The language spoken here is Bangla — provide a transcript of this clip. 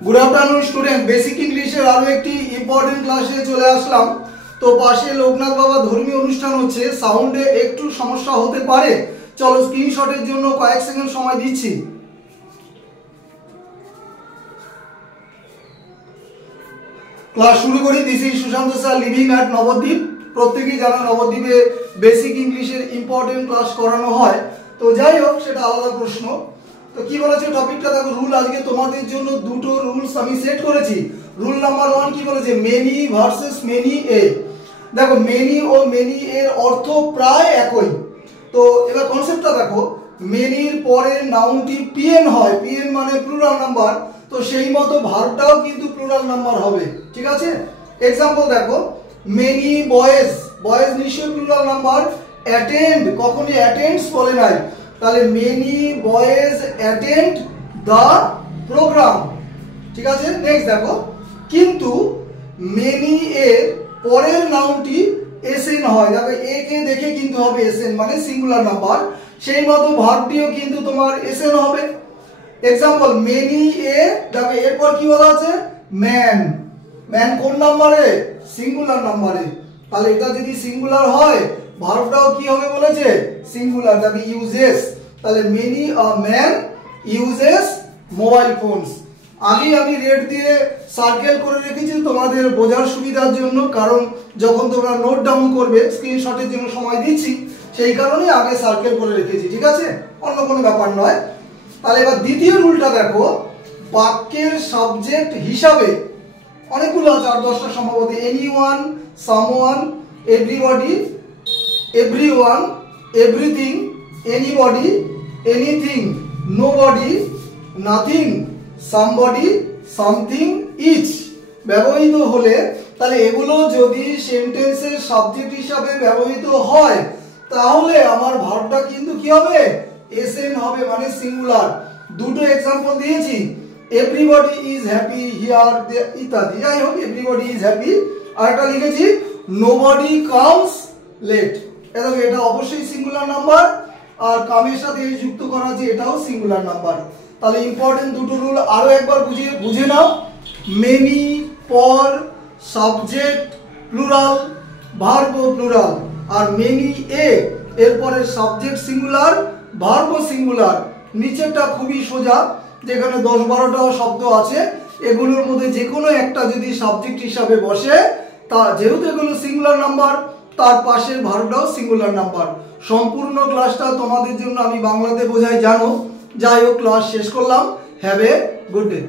Good afternoon student. बेसिक इंग्लिशेर आरो एकटी इम्पोर्टेंट क्लासे चले आसलाम। तो पाशे लोकनाथ बाबा धर्मीय अनुष्ठान होच्छे, साउंडे एकटू समस्या होते पारे। चलो स्क्रीनशटेर जोन्नो कयेक सेकेंड समय दिচ্ছি। क्लास शुरू करी। This is Sushant sir living at Nabadwip. प्रत्येकेই জানা नवद्वीपे बेसिक इंग्लिशेर इम्पोर्टेंट क्लास करानो হয়। तो যাই হোক সেটা আলাদা প্রশ্ন। तो কি বলেছে টপিকটা দেখো, রুল আজকে তোমাদের জন্য দুটো রুলস আমি সেট করেছি। রুল নাম্বার 1 কি বলেছে, মেনি ভার্সেস মেনি এ। দেখো মেনি ও মেনি এর অর্থ প্রায় একই। তো এবার কনসেপ্টটা দেখো, মেনির পরের নাউনটি পিএন হয়, পিএন মানে প্লুরাল নাম্বার, তো সেই মতো ভার্বটাও কিন্তু প্লুরাল নাম্বার হবে। ঠিক আছে, এক্সাম্পল দেখো, মেনি বয়েজ, বয়েজ নিশ্চয়ই প্লুরাল নাম্বার। অ্যাটেন্ড কখনই অ্যাটেন্ডস বলে নাই, তাহলে many boys attend the programme. ঠিক আছে, নেক্সট দেখো, কিন্তু মেনি এর পরের নাউনটি এসএন হয়। দেখো এ কে দেখে কিন্তু হবে এসএন মানে সিঙ্গুলার নাম্বার, সেই মতো ভার্বটিও কিন্তু তোমার এসএন হবে। এক্সাম্পল মেনি এ, দেখো এরপর কি বলা আছে, ম্যান। ম্যান কোন নাম্বারে, সিঙ্গুলার নাম্বারে, তাহলে এটা যদি সিঙ্গুলার হয় ভার্বটাও কি হবে বলেছে, সিঙ্গুলার। দেখো ইউজেস, তাহলে many a man uses mobile phones. আগে আমি রেড দিয়ে সার্কেল করে রেখেছি তোমাদের বোঝার সুবিধার জন্য, কারণ যখন তোমরা নোট ডাউন করবে স্ক্রিনশটের জন্য সময় দিচ্ছি, সেই কারণে আগে সার্কেল করে রেখেছি। ঠিক আছে, অন্য কোনো ব্যাপার নয়। তাহলে এবার দ্বিতীয় রুলটা দেখো, বাক্যের সাবজেক্ট হিসাবে অনেকগুলো আছে, আর 10টা সম্ভবত। Anyone, someone, everybody, everyone, everything, anybody, anything, nobody, nothing, somebody, something, each ব্যবহৃত হলে, তাহলে এগুলো যদি সেন্টেন্সের সাবজেক্ট হিসাবে ব্যবহৃত হয় তাহলে আমার ভার্বটা কিন্তু কি হবে, এসএন হবে মানে সিঙ্গুলার। দুটো এক্সাম্পল দিয়েছি, এভরিবডি ইজ হ্যাপি হিয়ার ইত্যাদি। যাই হোক, এভরিবডি ইজ হ্যাপি। আরেকটা লিখেছি নোবডি কামস লেট। এটা অবশ্যই সিঙ্গুলার নাম্বার, আর কামের সাথে যুক্ত করা আছে, এটাও সিঙ্গুলার নাম্বার। তাহলে ইম্পর্টেন্ট দুটো রুল আরো একবার বুঝে নাও। মেনি পর subject plural, verb plural, are many a এরপরে সাবজেক্ট সিঙ্গুলার, ভার্ব সিঙ্গুলার। নিচেরটা খুবই সোজা, যেখানে 10-12টা শব্দ আছে, এগুলোর মধ্যে যে কোনো একটা যদি সাবজেক্ট হিসাবে বসে, তা যেহেতু এগুলো সিঙ্গুলার নাম্বার, তার পাশের ভার্বটাও সিঙ্গুলার নাম্বার। সম্পূর্ণ ক্লাসটা তোমাদের জন্য আমি বাংলাতে বোঝাই, জানো। যাই হোক, ক্লাস শেষ করলাম। Have a good day.